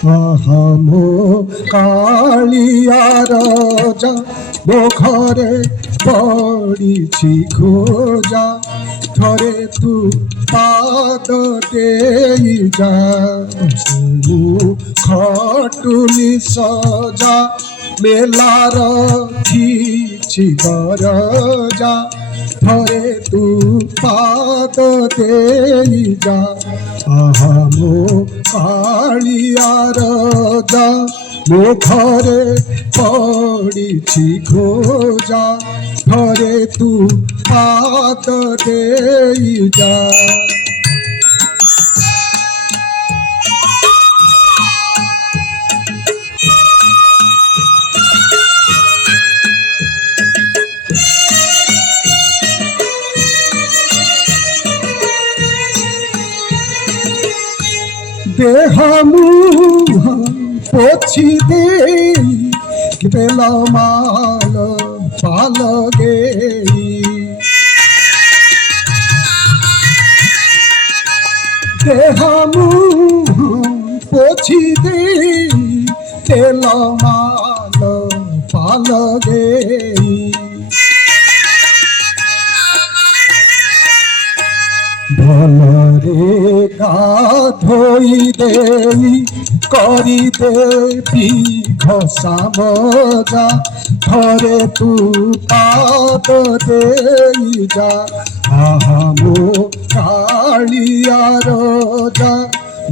আহামো কালিয়া রাজা ମୋ ଘରେ ପଡ଼ିଛି ଖୋଜା ଥରେ ତୁ ପାଦ ଦେଇ ଯା ଖଟୁଲି ସଜା ମେଲାର କିଛି ଦରଜା ଥରେ ତୁ ପାଦ ଦେଇ ଯା ଆହା ମୋ କାଳିଆ ରାଜା ମୋ ଘରେ ପଡ଼ିଛି ଖୋଜା ଥରେ ତୁ ପାଦ ଦେଇ ଯା ଦେହ ମୁହଁ ପୋଛି ଦେଇ ତେଲ ମାଲ ପାଲ ଗେଇ ଦେହ ମୁହଁ ପୋଛି ଦେଇ ତେଲ ମାଲ ପାଲ ଗେଇ ଭଲରେ ଗାଧୋଇ ଦେଇ କରିଦେବି ଘଷା ମଜା ଥରେ ତୁ ପାଦ ଦେଇ ଯା ଆହା ମୋ କାଳିଆ ରାଜା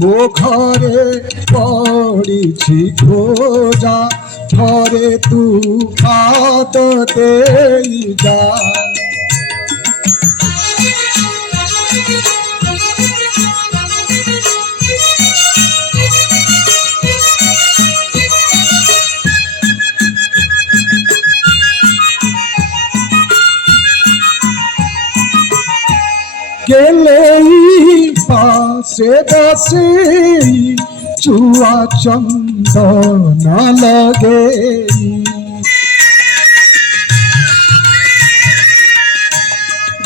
ମୋ ଘରେ ପଡ଼ିଛି ଖୋଜା ଥରେ ତୁ ପାଦ ଦେଇ ଯା গেলেই পাশে বসে চুয়া চন্দন লাগে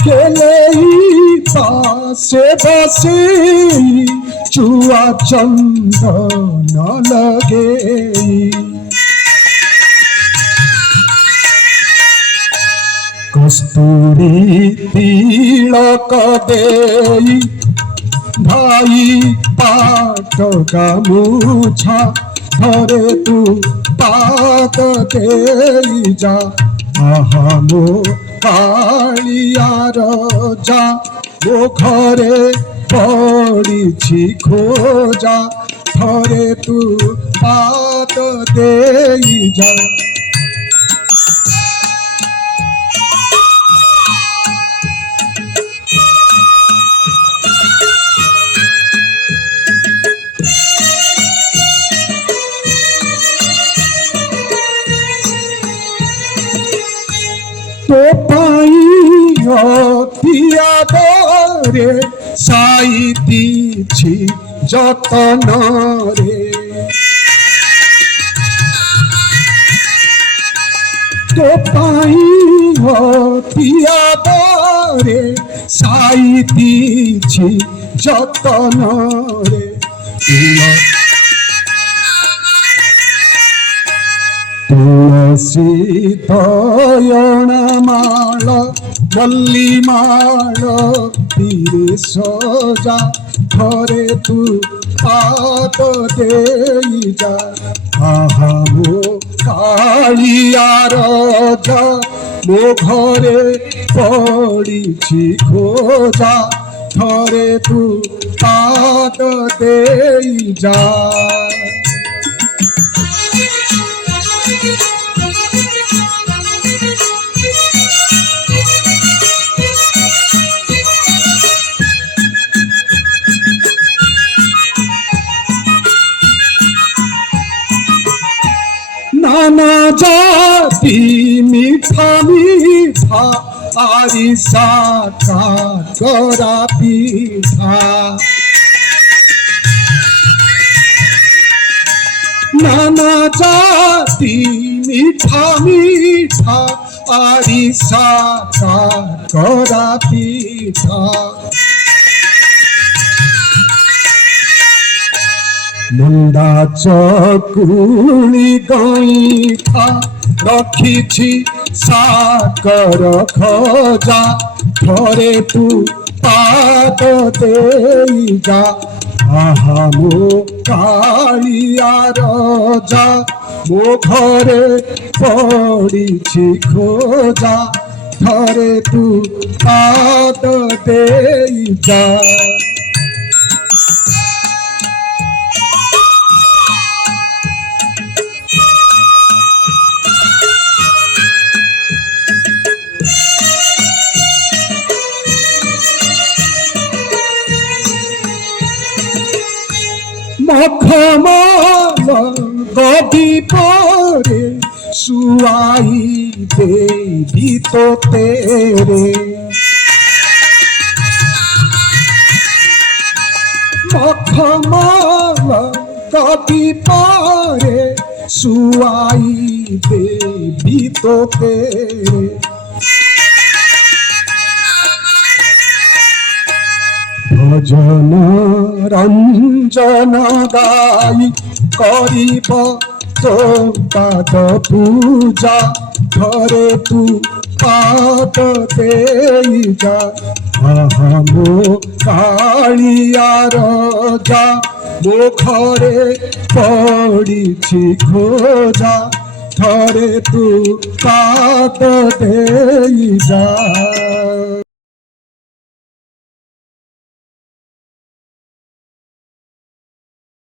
গেলেই পাশে বসে চুয়া চন্দন লাগে কস্তুরী তিলক দেই ভাই পাট গামুছা ধরে তু পাদ দেই যা আহা মো কালিয়া রাজা ମୋ ଘରେ ପଡ଼ିଛି ଖୋଜା ଥରେ ତୁ ପାଦ ଦେଇ ଯା তো পাই অতিয়াদরে সাইতিছি যতনরে তো পাই অতিয়াদরে সাইতিছি যতনরে তুলসী তয়ণমাଳ মল্লিমাଳ তীরে সজা ଥରେ ତୁ ପାଦ ଦେଇ ଯା ଆହା ମୋ କାଳିଆ ରାଜା ମୋ ଘରେ ପଡ଼ିଛି ଖୋଜା ଥରେ ତୁ ପାଦ ଦେଇ ଯା নানা জাতি মিঠা মিঠা আরিসা কাকরা পিঠা নানা জাতি মিঠা মিঠা আরিসা কাকরা পিঠা ମୁଣ୍ଡା ଚକୁଳି ଗଇଁଠା ରଖିଛି ସାକର ଖଜା ଥରେ ତୁ ପାଦ ଦେଇ ଯା ଆହା ମୋ କାଳିଆ ରଜା ମୋ ଘରେ ପଡ଼ିଛି ଖୋଜା ଥରେ ତୁ ପାଦ ଦେଇ ଯା। মখমল গদি পরে শুয়াই দেবি তো তেরে মখমল গদি পরে শুয়াই দেবি তো তেরে ভজন রঞ্জন গাই করিব তো পাদ পূজা ঘরে তু পাদ দেই যা আহা মো কালিয়া রজা মো ঘরে পড়িছি খোজা থরে তু পাদ দেই যা।